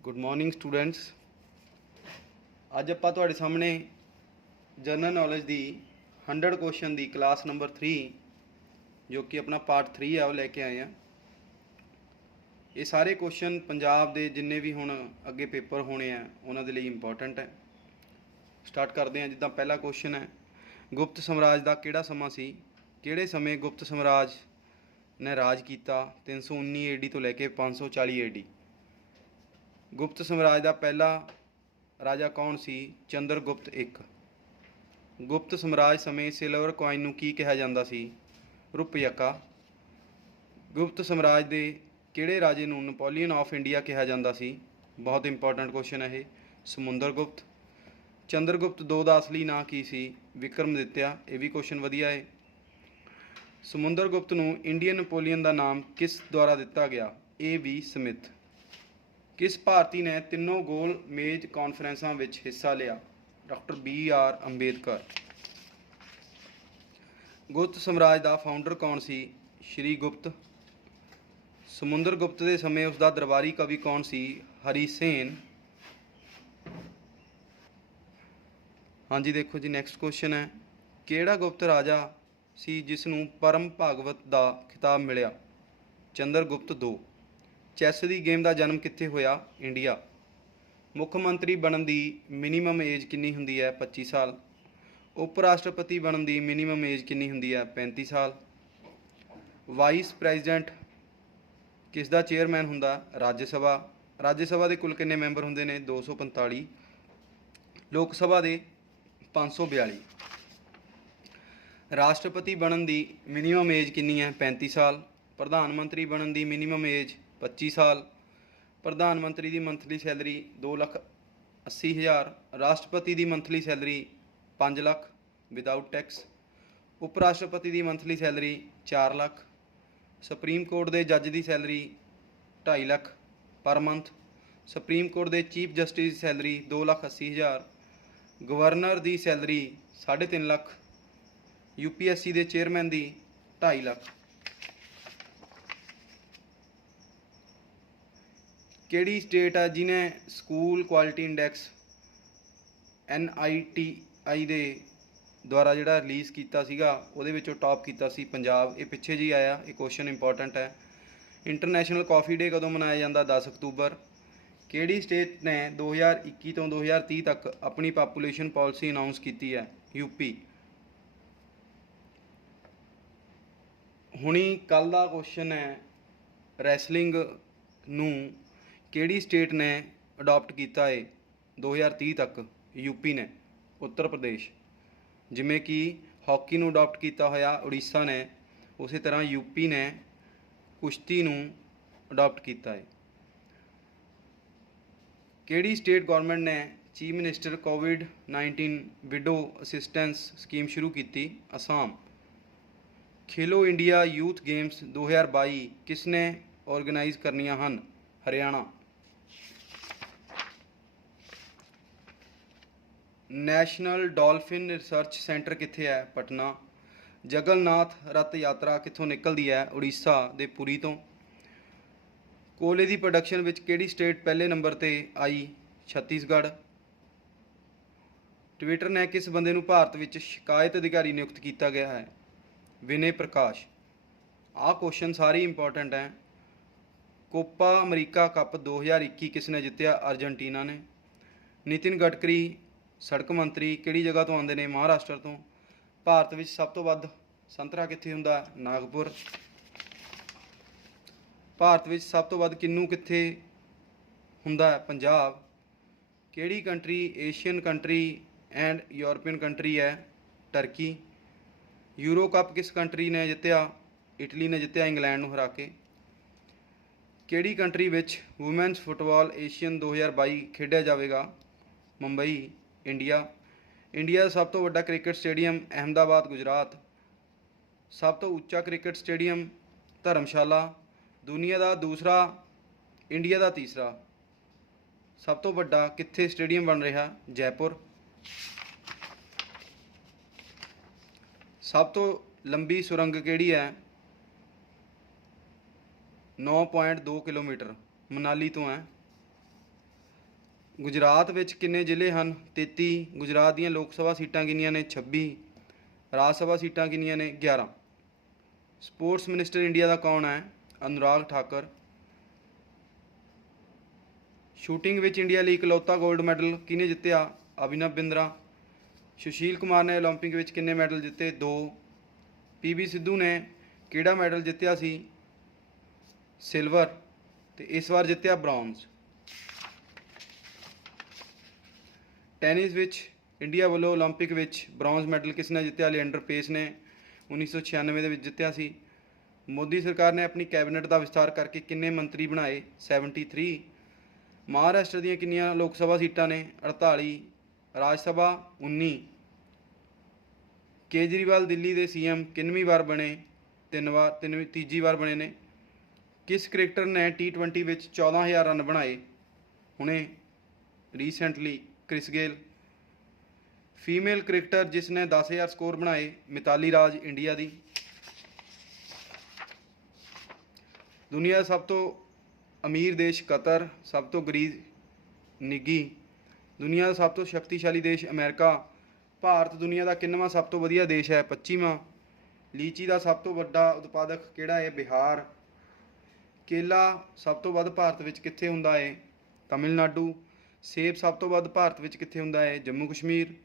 Good morning students. अज आप तुहाडे सामने जनरल नॉलेज की 100 क्वेश्चन की क्लास नंबर 3 जो कि अपना पार्ट 3 है वो लैके आए हैं। ये सारे क्वेश्चन पंजाब के जिन्ने भी हुण अगे पेपर होने हैं उन्होंने लिए इंपॉर्टेंट है। स्टार्ट करते हैं। जिदा पहला क्वेश्चन है, गुप्त साम्राज का किहड़ा समा सी, किहड़े समय गुप्त साम्राज ने राज किया 319 AD तो लैके 540 AD। गुप्त साम्राज का पहला राजा कौन सी? चंद्रगुप्त एक। गुप्त साम्राज समय सिल्वर कॉइन नूं की कहा जाता सी? रुपयका। गुप्त साम्राज के किहड़े राजे नूं नपोलीयन ऑफ इंडिया कहा जाता सी? बहुत इंपॉर्टेंट क्वेश्चन है ये, समुंदरगुप्त। चंद्रगुप्त दो का असली नाम की सी? विक्रमादित्य। ये भी क्वेश्चन वधिया है। समुंदरगुप्त नूं इंडियन नपोलीयन का नाम किस द्वारा दिता गया? A.B. स्मिथ। किस भारती ने तीनों गोल मेज कॉन्फ्रेंसा में हिस्सा लिया? Doctor B.R. अंबेडकर। गुप्त साम्राज का फाउंडर कौन सी? श्री गुप्त। समुंदरगुप्त के समय उसका दरबारी कवि कौन सी? हरिसेन। हाँ जी, देखो जी नैक्सट क्वेश्चन है, किहड़ा गुप्त राजा सी जिसनूं परम भागवत का खिताब मिलिया? चंद्रगुप्त दो। चैस की गेम का जन्म कित्थे होया? इंडिया। मुख मंत्री बनने की मिनीमम एज कितनी हुंदी है? 25 साल। उप राष्ट्रपति बनने की मिनीमम एज कितनी हुंदी है? 35 साल। वाइस प्रेजिडेंट किसका चेयरमैन हुंदा? राज्य सभा। राज्य सभा के कुल कितने मैंबर हुंदे ने? 245। लोक सभा के 542। राष्ट्रपति बनने की मिनीमम एज कितनी है? 35 साल। प्रधानमंत्री बनने की मिनीमम एज 25 साल। प्रधानमंत्री की मंथली सैलरी 2,80,000। राष्ट्रपति की monthly salary 5 lakh without tax. उप राष्ट्रपति की monthly salary 4 lakh. Supreme court के जज की salary 2.5 lakh per month. Supreme court के चीफ जस्टिस की सैलरी 2,80,000। गवर्नर की सैलरी 3.5 लाख। UPSC के चेयरमैन की 2.5 लाख। किहड़ी स्टेट है जिन्हें स्कूल क्वालिटी इंडैक्स NITI के द्वारा जिहड़ा रिलीज़ किया सीगा उहदे विचों टॉप किया सी? पंजाब। ये पिछे जी आया, ये क्वेश्चन इंपॉर्टेंट है। इंटरनेशनल कॉफ़ी डे कदों मनाया जाता? 10 अक्तूबर। किहड़ी स्टेट ने 2021 तो 2030 तक अपनी पापूलेशन पॉलिसी अनाउंस की है? UP। हुणी कल का क्वेश्चन है, रैसलिंग नूं किहड़ी स्टेट ने अडॉप्ट किया है 2030 तक? UP ने, उत्तर प्रदेश। जिमें कि हॉकी नूं अडॉप्ट किया होया उड़ीसा ने, उस तरह UP ने कुश्ती नूं अडॉप्ट किया है। किहड़ी स्टेट गौरमेंट ने चीफ मिनिस्टर कोविड-19 विडो असिस्टेंस स्कीम शुरू की? असम। खेलो इंडिया यूथ गेम्स 2022 किसने ऑर्गेनाइज करनियां हन? Haryana. National dolphin research centre कित्थे है? पटना। जगन्नाथ रथ यात्रा कित्थों निकलती है? उड़ीसा दे पुरी तो। कोले की प्रोडक्शन विच किहड़ी स्टेट पहले नंबर ते आई? छत्तीसगढ़। ट्विटर ने किस बंदे नूं भारत विच शिकायत अधिकारी नियुक्त किया गया है? विनय प्रकाश। आ क्वेश्चन सारे इंपॉर्टेंट हैं। कोपा अमरीका कप 2021 किसने जितया? अर्जेंटीना ने। नितिन गडकरी सड़क मंत्री किहड़ी जगह तो आते हैं? महाराष्ट्र तो। भारत विच सब तो वध संतरा कित्थे हुंदा? नागपुर। भारत विच सब तो वध किन्नू कित्थे हुंदा? पंजाब। किहड़ी country Asian country and European country है? टर्की। यूरो कप किस कंट्री ने जितया? इटली ने जितया इंग्लैंड नूं हरा के। किहड़ी कंट्री विच वूमेन्स फुटबॉल एशियन 2022 खेडिया जाएगा? मुंबई, इंडिया। इंडिया का सब तो वड्डा क्रिकेट स्टेडियम अहमदाबाद, गुजरात। सब तो उच्चा क्रिकेट स्टेडियम धर्मशाला। दुनिया का दूसरा, इंडिया का तीसरा। सब तो वड्डा कित्थे स्टेडियम बन रहा? जयपुर। सब तो लंबी सुरंग किहड़ी है? 9.2 किलोमीटर, मनाली तो है। गुजरात विच किन्ने ਜ਼ਿਲ੍ਹੇ ਹਨ? 33। गुजरात ਦੀਆਂ ਲੋਕ ਸਭਾ ਸੀਟਾਂ ਕਿੰਨੀਆਂ ਨੇ? 26। ਰਾਜ ਸਭਾ ਸੀਟਾਂ ਕਿੰਨੀਆਂ ਨੇ? 11। ਸਪੋਰਟਸ ਮਿਨਿਸਟਰ ਇੰਡੀਆ ਦਾ ਕੌਣ ਹੈ? Anurag Thakur. Shooting which India ਲਈ इकलौता गोल्ड मैडल किने जित्तिया? अभिनव बिंद्रा। सुशील कुमार ने ओलंपिक विच किन्ने मैडल जिते? 2। PV सिद्धू ने किहड़ा मैडल जित्तिया सी? सिल्वर। ते इस बार जित्तिया ब्रॉन्ज। टैनिस विच इंडिया वालों ओलंपिक विच ब्रॉन्ज मैडल किसने जित्तिया? लिएंडर पेस ने 1996 ਦੇ ਵਿੱਚ ਜਿੱਤਿਆ ਸੀ। मोदी सरकार ने अपनी कैबिनेट का विस्तार करके किन्ने मंत्री बनाए? 73। महाराष्ट्र ਦੀਆਂ ਕਿੰਨੀਆਂ लोक सभा सीटां ने? 48। राज सभा 19। केजरीवाल दिल्ली के CM किन्नवीं बार बने? 3 बार। तीजी बार बने ने। किस क्रिकेटर ने T20 विच 14,000 रन बनाए हुणे recently? Chris Gayle. Female cricketer जिसने 10,000 स्कोर बनाए? मिताली राज इंडिया की। दुनिया का सब तो अमीर देश कतर, सब तो गरीब निगी। दुनिया का सब तो शक्तिशाली देश अमेरिका। भारत दुनिया का किन्नवां सब तो वधिया देश है? 25वां। लीची का सब तो वड्डा उत्पादक किहड़ा है? बिहार। केला सब तो वध भारत विच कित्थे हुंदा है? तमिलनाडु। सेब सब तो वध भारत विच कित्थे हुंदा है? जम्मू कश्मीर।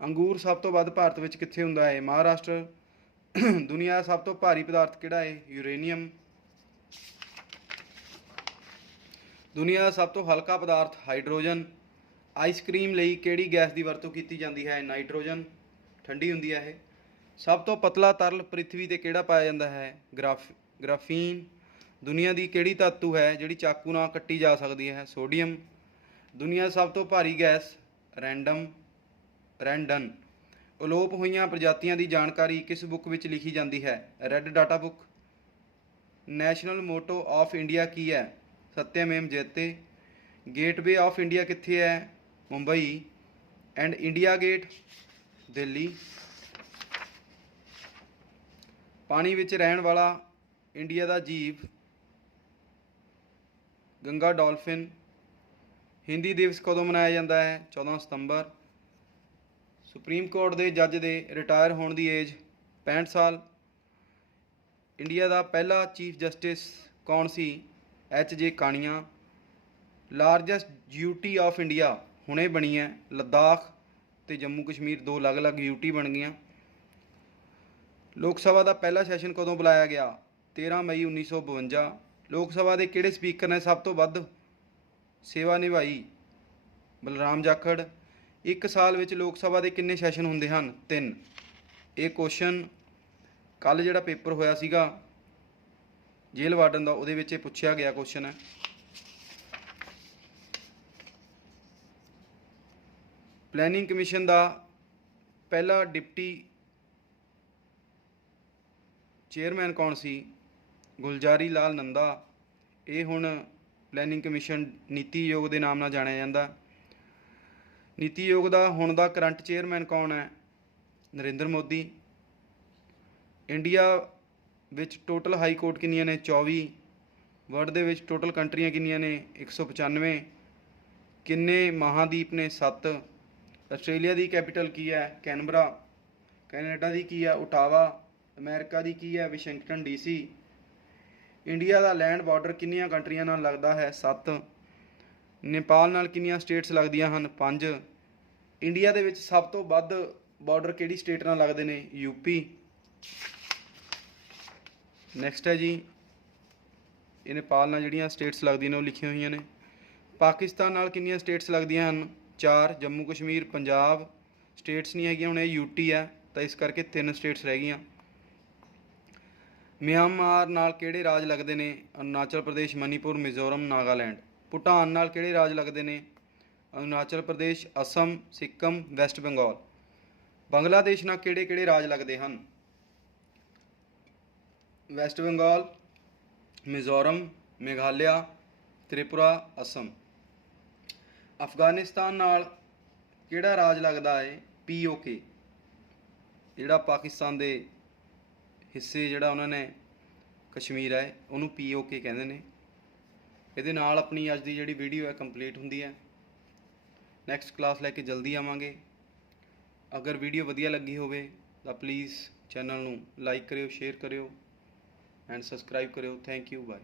अंगूर सब तो वध भारत विच कित्थे हुंदा है? महाराष्ट्र। दुनिया का सब तो भारी पदार्थ किहड़ा है? यूरेनियम। दुनिया का सब तो हल्का पदार्थ हाइड्रोजन। आइसक्रीम ਲਈ ਕਿਹੜੀ गैस की ਵਰਤੋਂ ਕੀਤੀ ਜਾਂਦੀ है? नाइट्रोजन। ठंडी ਹੁੰਦੀ है। सब तो पतला तरल पृथ्वी ਤੇ ਕਿਹੜਾ ਪਾਇਆ ਜਾਂਦਾ है? ग्राफीन। दुनिया की ਕਿਹੜੀ धातु है ਜਿਹੜੀ ਚਾਕੂ ਨਾਲ ਕੱਟੀ ਜਾ ਸਕਦੀ है? सोडियम। दुनिया ਦੀ सब तो भारी गैस रैंडन। ਅਲੋਪ ਹੋਈਆਂ ਪ੍ਰਜਾਤੀਆਂ ਦੀ ਜਾਣਕਾਰੀ ਕਿਸ ਬੁੱਕ ਵਿੱਚ ਲਿਖੀ ਜਾਂਦੀ ਹੈ? Red data book. National motto of India ਕੀ ਹੈ? सत्यमेव जयते। गेटवे ऑफ इंडिया कित्थे है? Mumbai. And India gate Delhi. पानी विच रहन वाला इंडिया का जीव गंगा डॉल्फिन। हिंदी दिवस कदों मनाया जाता है? 14 सितंबर। सुप्रीम कोर्ट के जज के रिटायर होने की एज 65 साल। इंडिया का पहला चीफ जस्टिस कौन सी? HJ Kania. Largest UT of India हुणे बनी है? लद्दाख ते जम्मू कश्मीर, 2 अलग अलग यूटी बन गई। लोक सभा का पहला सैशन कदों बुलाया गया? 13 मई 1952। लोक सभा के किहड़े स्पीकर ने सब तो वध सेवा निभाई? बलराम जाखड़। एक साल विच लोक सभा के किन्ने सैशन हुंदे हन? 3। ये क्वेश्चन कल जिहड़ा पेपर होया सीगा जेल वार्डन का उहदे विच पुछया गया क्वेश्चन है। प्लैनिंग कमीशन का पहला डिप्टी चेयरमैन कौन सी? गुलजारी लाल नंदा। ये हुण प्लैनिंग कमीशन नीति आयोग के नाम नाल जाणिया जांदा। नीति आयोग का हुण दा करंट चेयरमैन कौन है? नरेंद्र मोदी। इंडिया विच टोटल हाई कोर्ट कितनियां ने? 24। वर्ल्ड दे विच टोटल कंट्रियां कितनियां ने? 195। किन्ने महाद्वीप ने? 7। आस्ट्रेलिया की कैपिटल की है? कैनबरा। कैनेडा की है? ओटावा। अमेरिका की है? Washington DC। इंडिया का लैंड बॉर्डर किन्नियां कंट्रियां नाल लगदा है? 7। नेपाल नाल किन्नियां स्टेट्स लगदियां हन? 5। इंडिया दे विच सब तो वध बॉर्डर किहड़ी स्टेट नाल लगदे ने? UP। नैक्सट है जी, ये नेपाल नाल जिहड़ियां स्टेट्स लगदियां ने वो लिखियां हुई ने। पाकिस्तान नाल किन्नियां स्टेट्स लगदियां हन? 4। जम्मू कश्मीर, पंजाब स्टेट्स नहीं हैगियां, हुण UT है तो इस करके 3 स्टेट्स रह गईयां। म्यांमार नाल किहड़े राज लगदे ने? अरुणाचल प्रदेश, मणिपुर, मिजोरम, नागालैंड। भूटान नाल किहड़े राज लगदे ने? अरुणाचल प्रदेश, असम, सिक्किम, वैस्ट बंगाल। बांग्लादेश नाल किहड़े किहड़े राज लगदे हन? वैस्ट बंगाल, मिजोरम, मेघालय, त्रिपुरा, असम। अफगानिस्तान नाल किहड़ा राज लगदा है? POK। जिहड़ा पाकिस्तान दे हिस्से जिहड़ा उन्होंने कश्मीर है उन्होंने POK कहते हैं। ये अपनी अज की जिहड़ी वीडियो है कंप्लीट हुंदी है। ਨੈਕਸਟ ਕਲਾਸ ਲੈ ਕੇ ਜਲਦੀ ਆਵਾਂਗੇ। ਅਗਰ ਵੀਡੀਓ ਵਧੀਆ ਲੱਗੀ ਹੋਵੇ ਤਾਂ ਪਲੀਜ਼ ਚੈਨਲ ਨੂੰ ਲਾਈਕ ਕਰਿਓ, ਸ਼ੇਅਰ ਕਰਿਓ ਐਂਡ ਸਬਸਕ੍ਰਾਈਬ ਕਰਿਓ। Thank you, bye.